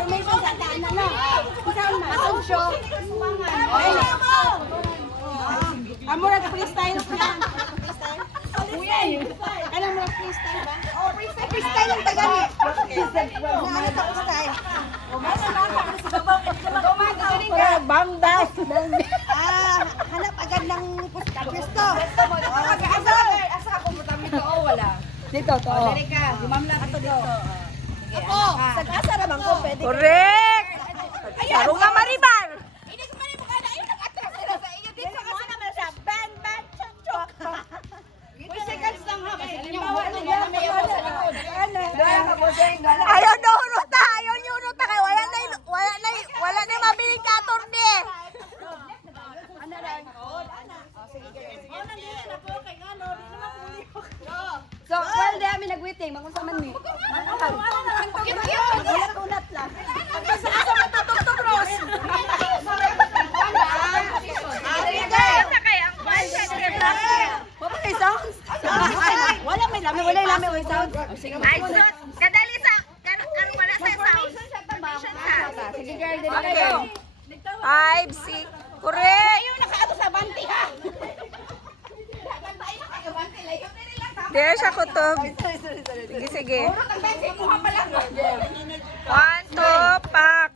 information sa daan na. Saan na? Asensyo. Amor at freestyle ko lang. Ano mo freestyle ba? Oh, freestyle ang taga ni. Ano ta freestyle? Bangdas. Hanap agad ng pwesto. Asa ka pumunta dito o wala? Dito to. Dili ka, gumam lang ato dito. Ako, sa naman ko pwede. Correct! Saro nga Maribar! Ini ko man kada ayo nag-atras sila sa iyo dito kasi naman siya. Bang, bang, chok, chok. 2 seconds lang ha. Halimbawa na yan may ako sa likod. Ayaw na huruta! Ayaw niyo huruta! Kaya wala na mabiling katorne! So, well, di kami nag-waiting. Makunsa man ni. Unat lang. Asa matutugtog, Rose? Wala may lami. Wala yung lami. Wala sound. Ay, sus! Kadali sa... Ano wala sa sound? Sige, girl. Dili Okay. kayo. 5, 6... Correct! Ayaw nakaato sa banti, ha? There siya kutob. Sige, sige. 1, 2, pack.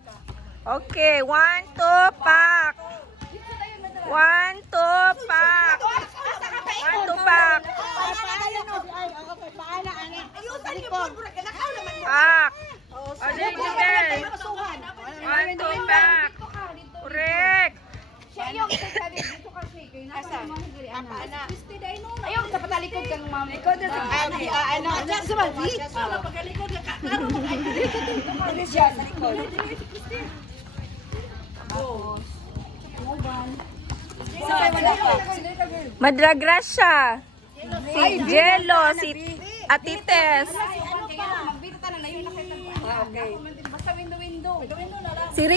Okay, 1, 2, pack. 1, 2, pack. 1, 2, pack. Pack. Order the bell. 1, 2, pack. Correct. Ayaw sa patalikod kang ma'am. Sa baldi? Madragrasya. Si Jello, si Atites. Magbita na yun nakita. Okay. Basta window. Si